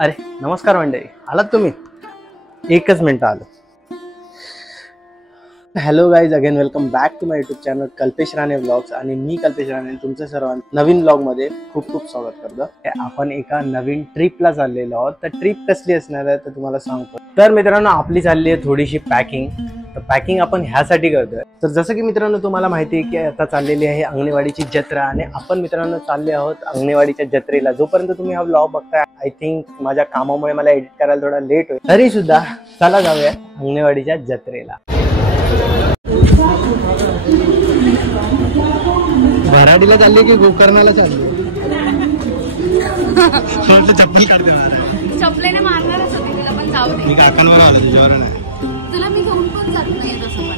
अरे नमस्कार मंडळी, आलात तुम्ही? एकच मिनिट आलो. Hello guys, again welcome back to my YouTube channel Kalpesh Rane vlogs. आणि मी कल्पेश राणे तुमच्या सर्वांना नवीन व्लॉग मध्ये खूप खूप स्वागत करतो. आपण एका नवीन ट्रिपला चाललेलो आहोत. तर ट्रिप कसली असणार आहे तर तुम्हाला सांगतो. तर मित्रांनो, आपली चालली आहे थोडीशी पॅकिंग. तर पॅकिंग आपण ह्यासाठी करतोय, तर जसं की मित्रांनो तुम्हाला माहिती आहे की आता चाललेली आहे अंगणेवाडीची जत्रा. आणि आपण मित्रांनो चालले आहोत अंगणेवाडीच्या जत्रेला. जोपर्यंत तुम्ही हा व्लॉग बघताय, आय थिंक माझ्या कामामुळे मला एडिट करायला थोडा लेट होईल, तरी सुद्धा चला जाऊया अंगणेवाडीच्या जत्रेला. भराडीला चालले की गोकर्णाला चालले? चप्पल काढते. चपलेने मारणारच होते तिला, पण जाऊ दे. मी काकांवर आलो, तुझ्यावर नाही. तुला मी घेऊन पण जात नाही तसं, पण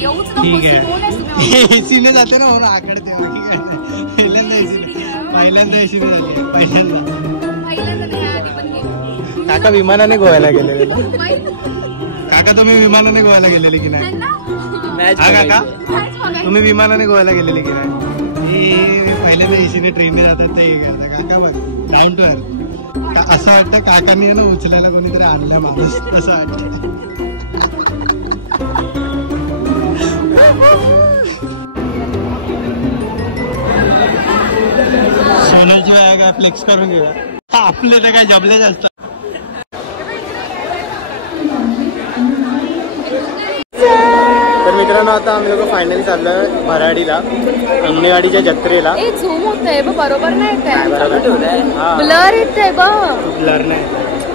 येऊच नको. ठीक आहे, एसीने जाते ना, म्हणून आकडते. पहिल्यांदा एसीने झाली. पहिल्यांदा नाही, आधी पण गेली. काका विमानाने गोव्याला गेलेले. काका तुम्ही विमानाने गोव्याला गेलेले की नाही? काका तुम्ही विमानाने गोव्याला गेलेले की नाही? पहिल्यांदा एसीने ट्रेनने जातात ते काका बघ, डाऊन टू अर्थ. असं वाटतं काकांनी ना उचलायला कोणीतरी आणलं माणूस, असं वाटतं. सोन्याची काय फ्लेक्स करून घेऊया. आपलं तर काय जबले जास्त. तर मित्रांनो, आता आम्ही लोक फायनली चाललोय भराडीला अंगणेवाडीच्या जत्रेला. झूम होतंय बरोबर नाही काय? ब्लर येतंय बघ. ब्लर नाही.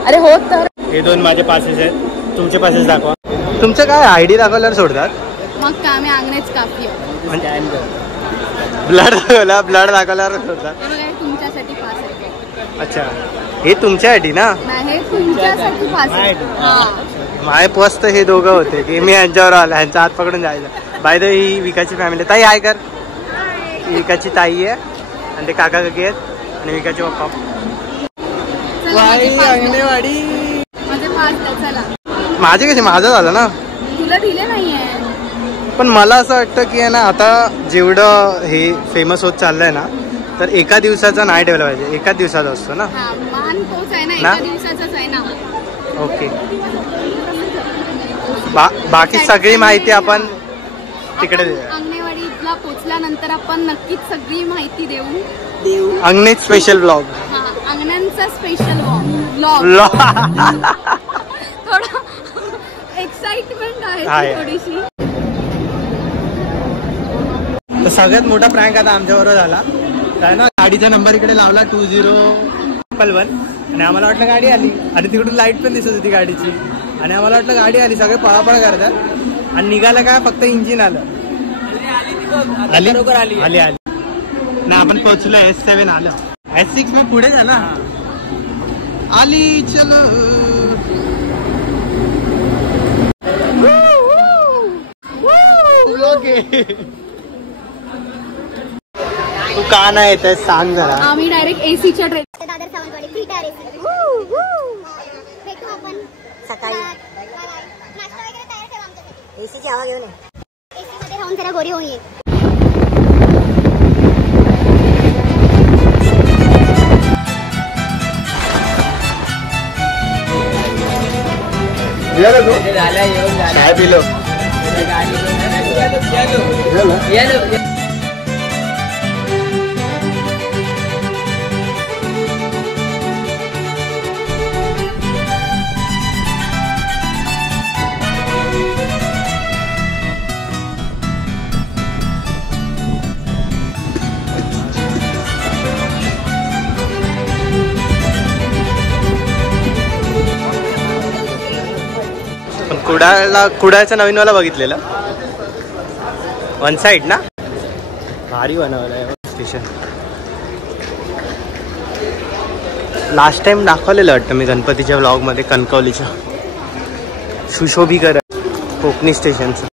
अरे हो, तर हे दोन माझे पासेस आहेत. तुमचे पासेस दाखवा. तुमचं काय आयडी दाखवल्यावर सोडतात? मग काय, आम्ही अंगणेच काफी ब्लड दाखवल्यावर सोडतात. तुमच्यासाठी पास आहे. अच्छा, हे तुमच्यासाठी ना? नाही, तुमच्यासाठी पास आहे. माय पोस्ट हे दोघं होते की मी यांच्यावर आलो, ह्यांचा हात पकडून जायचं. बाय द ही विकाची फॅमिली. ताई हाय कर. विकाची ताई आहे आणि ते काका काकी आहेत आणि विकाचे पप्पा. अंगणेवाडी माझे कसे, माझं झालं ना. तुला दिले नाहीये, पण मला असं वाटतं की ना आता जेवढं हे फेमस होत चाललंय ना, तर एका दिवसाचा नाही ठेवला पाहिजे. एका दिवसाचा असतो ना. मान तोच आहे ना, एका दिवसाचाच आहे ना. ओके. बाकी सगळी माहिती आपण तिकडे अंगणेवाडीला पोहोचल्यानंतर आपण नक्कीच सगळी माहिती देऊ. अंगणेत स्पेशल ब्लॉग. अंगण्यांचा स्पेशल ब्लॉग. थोडं एक्साइटमेंट आहे थोडीशी. तर सगळ्यात मोठा प्रँक आता आमच्याबरोबर झाला. काय ना, गाडीचा नंबर इकडे लावला 2011 आणि आम्हाला वाटलं गाडी आली आणि तिकडून लाईट पण दिसत होती गाडीची आणि आम्हाला वाटलं गाडी आली. सगळे पळापळ करतात आणि निघालं काय, फक्त इंजिन आलं. आली ना, आपण पोहोचलो. S7 आलं. S6 मग पुढे झाला. आली. चलो. तू का नाही येत आहे सांग जरा. आम्ही डायरेक्ट एसीच्या ट्रेन. एसीची हवा घेऊन एसी मध्ये राहून जरा गोरी होऊन ये. काय पिलो? कुडाळचा नवीन वाला बघितलेला, वन साइड ना, भारी बनवलंय स्टेशन. लास्ट टाइम दाखवलेलं वाटतं मी गणपतीच्या व्लॉग मध्ये कणकवलीच्या सुशोभीकरण कोकणी स्टेशनचं.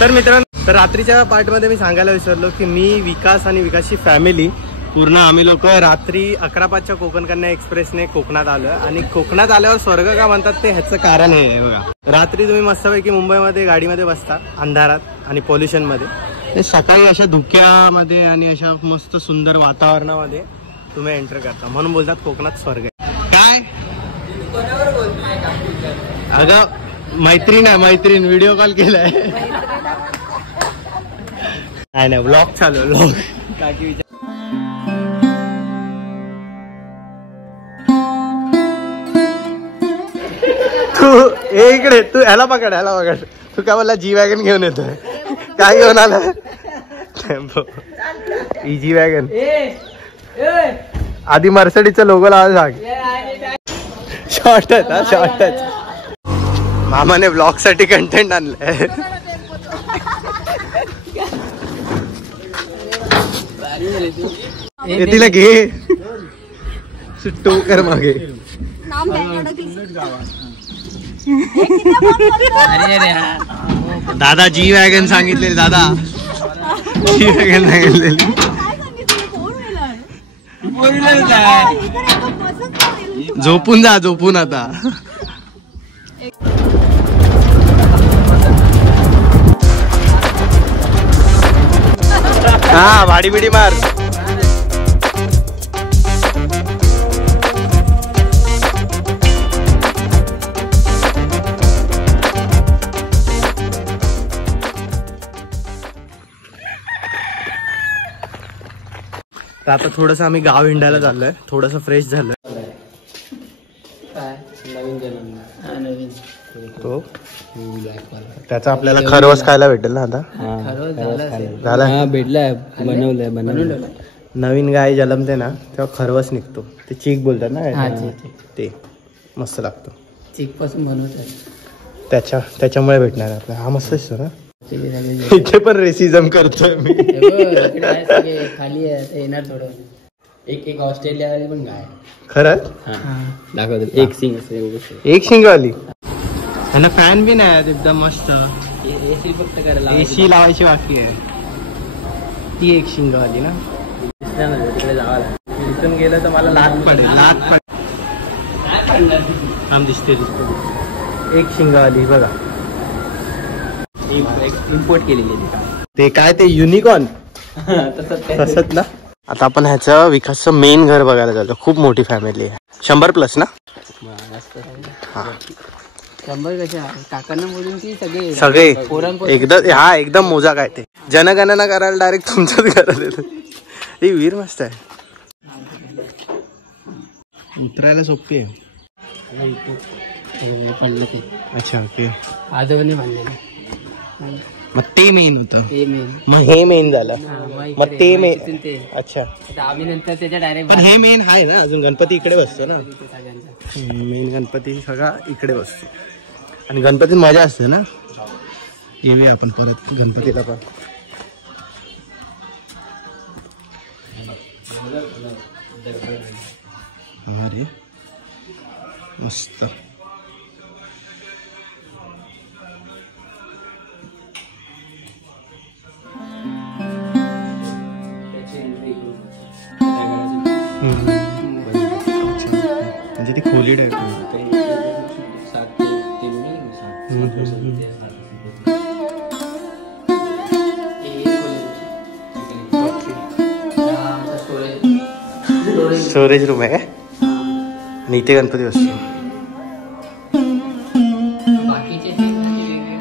तर मित्रांनो, तर रात्रीच्या पार्ट मध्ये मी सांगायला विसरलो की मी, विकास आणि विकासची फॅमिली पूर्ण आम्ही लोक रात्री 11:05च्या कोकण कन्या एक्सप्रेसने कोकणात आलो. आणि कोकणात आल्यावर स्वर्ग का म्हणतात ते ह्याचं कारण हे आहे बघा. रात्री तुम्ही मस्तपैकी मुंबईमध्ये गाडीमध्ये बसता अंधारात आणि पोल्युशन मध्ये, सकाळी अशा धुक्यामध्ये आणि अशा मस्त सुंदर वातावरणामध्ये तुम्ही एंटर करता, म्हणून बोलतात कोकणात स्वर्ग आहे. काय अगं मैत्रीण आहे, मैत्रीण व्हिडिओ कॉल केलाय. नाही व्लॉग चालू व्लॉग. तू इकडे, तू ह्याला पकड. तू काय बोलला जी वॅगन घेऊन येतोय? काय घेऊन आला? Easy wagon. आधी मर्सिडीजचा लोगो लावा सांग. शॉर्टच शॉर्टच. मामाने ब्लॉग साठी कंटेंट आणलंय. तिला घे सुट्टू कर मागे. दादा जी वॅगन सांगितलेली. दादा जी वॅगन सांगितलेली. झोपून जा, झोपून आता. हा भाडी बिडी मार. आता थोडस आम्ही गाव हिंडायला चाललोय. थोडस फ्रेश झालं. तो त्याचा आपल्याला खरवस खायला भेटेल ना आता. झाला भेटलाय. बनवलंय. नवीन गाय जन्मते ना तेव्हा खरवस निघतो. ते चीक बोलतात ना, ते मस्त लागतो. चीक पासून बनवतात. त्याच्यामुळे भेटणार आपल्याला. हा मस्त दिसतो ना. इथे पण रेसिझम करतोय मी. खाली येणार थोडं. एक ऑस्ट्रेलिया वाली पण गाय. खरंच दाखवतो. एक सिंग असते. एक शिंगवाली. त्यांना फॅन बी नाही एकदम मस्त. एसी फक्त करायला एसी लावायची बाकी आहे. ती एक शिंगवाली ना. तिकडे जावं लागेल. इथून गेलं तर मला लात पडेल. काम दिसते. एक शिंगवाली बघा. इम्पोर्ट केलेली आहे. ते काय ते युनिकॉर्न तसंच ना. आता आपण ह्याचं विकासचं मेन घर बघायला जातो. खूप मोठी फॅमिली आहे. 100+ ना. हा 100 कशा काकांना बोलून ती सगळे एकदम. हा एकदम मोजा काय ते जनगणना करायला डायरेक्ट तुमच्याच घरात येतो. ही वीर मस्त आहे. उतरायला सोपी आहे. अच्छा ओके. आजोबांनी बांधलेलं. मग ते मेन होतं. ते मेन. मग हे मेन झालं. मग ते मेन. अच्छा. आम्ही नंतर त्याच्या डायरेक्ट. पण हे मेन आहे ना. अजून गणपती इकडे बसतो ना. मेन गणपती सगळा इकडे बसतो. आणि गणपतीत मजा असते ना. येऊया आपण परत गणपतीला पण. अरे मस्त. म्हणजे ती खोली टाईप. स्टोरेज रूम आहे काय. आणि इथे गणपती बसतो.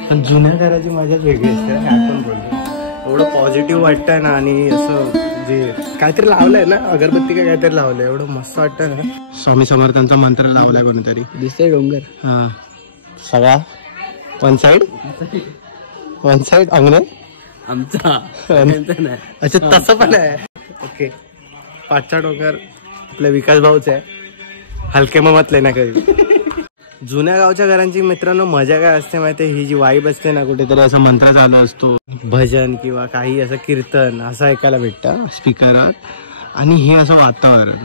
पण जुन्या घराची मजाच वेगळी असते. आपण बोलतो एवढं पॉझिटिव्ह वाटतंय ना. आणि असं जे काहीतरी लावलंय ना, अगरबत्ती काय काहीतरी लावलंय, एवढं मस्त वाटतं ना. स्वामी समर्थांचा मंत्र लावलाय कोणीतरी. दिसतंय डोंगर. हा सगळा वन साइड अंगण आमचा. अच्छा तसं पण आहे. ओके. 5चा डोंगर आपल्या विकास भाऊच आहे. हलके ममतले ना कधी. जुन्या गावच्या घरांची मित्रांनो मजा काय असते माहिती. ही जी वाईब असते ना, कुठेतरी असा मंत्र चालू असतो, भजन किंवा काही असं कीर्तन असं ऐकायला भेटतं स्पीकरात. आणि हे असं वातावरण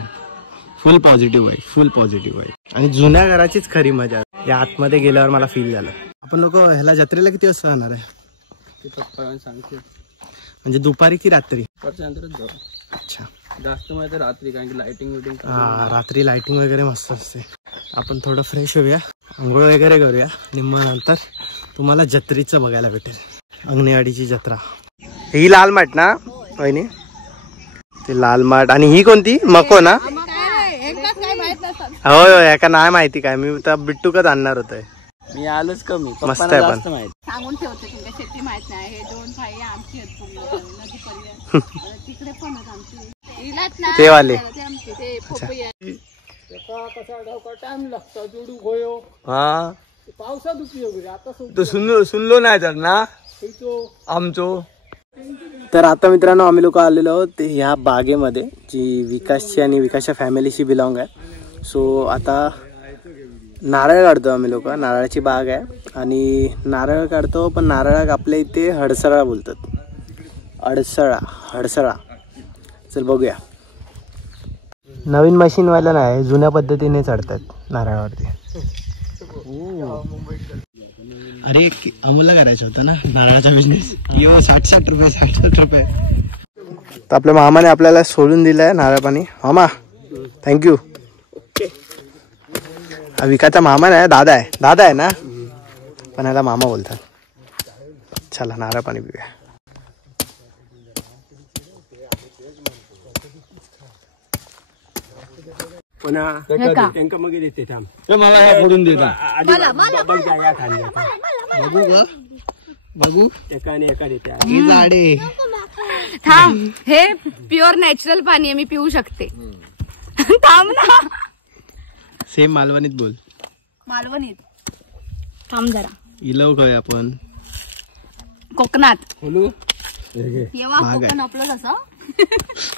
फुल पॉझिटिव्ह आहे. आणि जुन्या घराचीच खरी मजा या आतमध्ये गेल्यावर मला फील झालं. आपण लोक ह्याला जत्रेला किती वाजता जाणार आहे? सांगते म्हणजे दुपारी की रात्री? जाऊ. अच्छा. जास्त माहिती रात्री, कारण की लाइटिंग हा रात्री लाइटिंग वगैरे मस्त असते. आपण थोडं फ्रेश होऊया, आंघोळ वगैरे करूया आणि मग नंतर तुम्हाला जत्रेचं बघायला भेटेल. अंगणेवाडीची जत्रा. ही लाल माठ ना वहिनी? ते लाल माठ. आणि ही कोणती मको ना? होय होय. का नाही माहिती काय. मी तर बिट्टूकच आणणार होतोय. मी आलोच कमी. मस्त पप्पांना आहे पण. जास्त माहित. सांगून ठेवते तुमच्या शेती माहित नाही. हे 2 भाई आमची आहेत पूर्ण नदी पर्यंत. तिकडे पण आहेत आमची. इलाच ना ते वाले. ते आमचे ते पोपया. टाइम लागतो जोडू होयो. हा पावसात उपयोग आहे. आता तो सुनलो नाही तर ना आमचो. तर आता मित्रांनो आम्ही लोक आलेलो आहोत ह्या बागेमध्ये जी विकासची आणि विकासच्या फॅमिलीशी बिलॉंग आहे. सो आता नारळ काढतो आम्ही लोक. नारळाची बाग आहे आणि नारळ काढतो पण नारळाक आपल्या इथे हडसळा बोलतात. हडसळा. चल बघूया. नवीन मशीनवाला नाही जुन्या पद्धतीने चढतात नारळावरती. अरे अमोलला करायचं होतं ना नारळाचा बिझनेस. 60 रुपये. तर आपल्या मामाने आपल्याला सोडून दिलंय नारळ पाणी. मामा थँक्यू. विकाचा मामा नाही दादा आहे ना पण ह्याला मामा बोलतात. चला नारळ पाणी पिऊया. बघू थांब हे प्युअर नॅचरल पाणी आहे. मी पिऊ शकते. थांब ना. सेम मालवणीत बोल. मालवणीत थांब जरा. इलव काय आपण कोकणात येवा कोकण आपलं कसं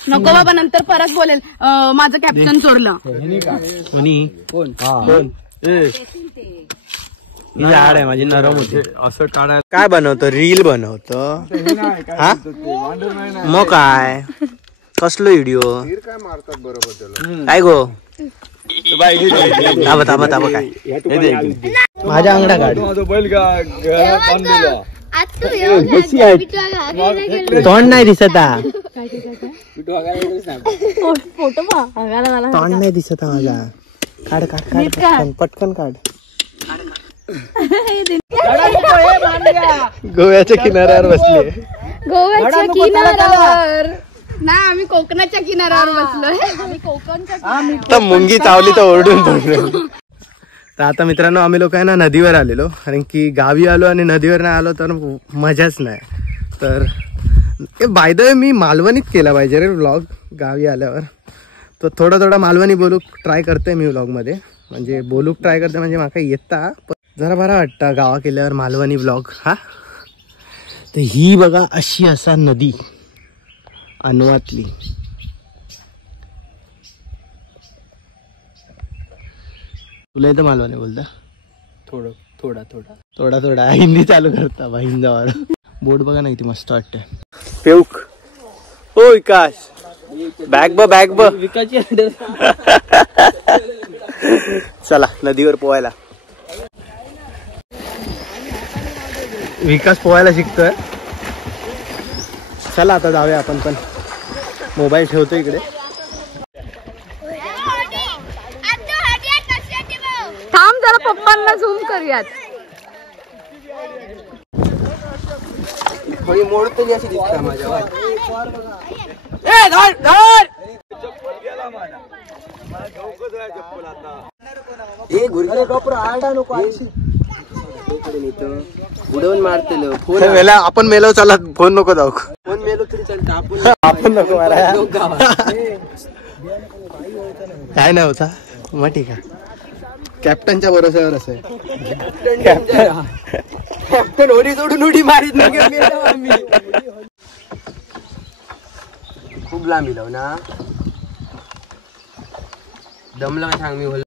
नको बाबा नंतर परत बोलेल माझं कॅप्शन चोरलं. कोण ही झाड आहे माझी नरम होते. असं काढायला काय बनवतो रील बनवतो. हा मग काय कसलो व्हिडिओ काय गो. ताबा काय माझ्या अंगडा काढ. तोंड नाही दिसत. तोंड नाही दिसत माझा. काढ पटकन काढ. गोव्याच्या किनाऱ्यावर बसले. गोव्याच्या किनाऱ्यावर ना आम्ही कोकणाच्या किनाऱ्यावर बसलोय. आम्ही कोकणच्या मुंगी चावली तर ओरडून पडलो. तर आता मित्रांनो आम्ही लोक आहे ना नदीवर आलेलो. कारण की गावी आलो आणि नदीवर नाही आलो तर मजाच नाही. तर बाय द वे मी मालवणीत केला पाहिजे रे व्लॉग गावी आल्यावर. तर थोडा मालवणी बोलूक ट्राय करते मी व्लॉगमध्ये. म्हणजे बोलूक ट्राय करते म्हणजे माका येता जरा बरा वाटतं गावा केल्यावर मालवणी व्लॉग. हा तर ही बघा अशी असा नदी अनवातली. तुला येतं मालवणी बोलता. थोडा हिंदी चालू करता बा. हिंदावर बोट बघा ना किती मस्त वाटतंय. पेऊक हो विकास बॅग ब विकाची चला नदीवर पोहायला. विकास पोहायला शिकतोय. चला आता जाऊया आपण पण. मोबाईल ठेवतो इकडे. थांब जरा पप्पांना झूम करूयात. थोडी मोडतली अशी दिसते माझ्या. उडवून मारतेलो फोन. आपण मेलो. चला फोन नको जाऊ. फोन मेलो तरी चालतं. आपण नको मारा. काय नाही होता मग ठीक आहे. कॅप्टनच्या भरोश्यावर असं कॅप्टन होडी सोडून उडी मारीत नाही. खूप लांब इलाव ना. दमला काय सांग मी बोल.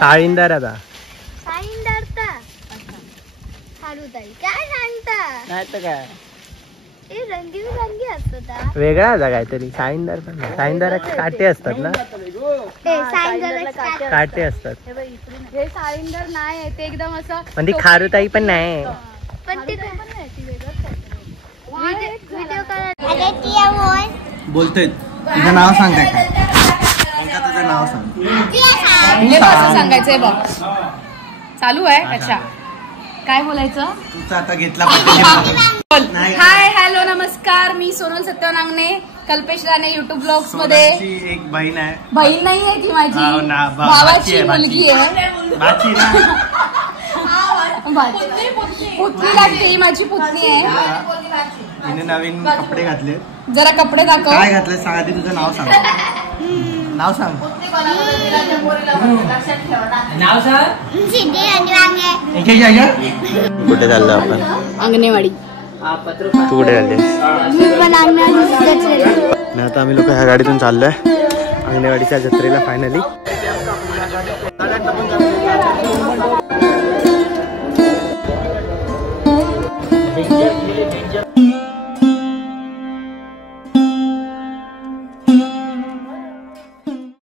साळींदार आता काय सांगता नाही तर काय रंगी असतो. वेगळा होता काहीतरी. साळींदार पण साळींदार काटे असतात ना. काटे असतात. हे साळींदर नाही आहे ते एकदम असं. पण ती खारुताई पण नाही. बोलतोय तुझं नाव सांग. काय तुझं नाव सांग. हे कसं सांगायचंय बघ. चालू आहे. अच्छा काय बोलायचं? तुझा आता घेतला हाय हॅलो नमस्कार, मी सोनल सत्यनांगणे, कल्पेश राणे युट्यूब ब्लॉग्स मध्ये. एक बहीण आहे. बहीण नाहीये ती माझी, भाव ना, भावाची मुलगी आहे. बाची ना. पुतणी लागते, ही माझी पुतणी आहे. तिने नवीन कपडे घातले. जरा कपडे दाखव. काय घातले सांग आधी, तुझं नाव सांग. नाव सांग. नाव सांग. कुठे चाललो आपण? अंगणेवाडी. तू कुठे चालले? आता आम्ही लोक ह्या गाडीतून चाललोय अंगणेवाडीच्या जत्रेला फायनली.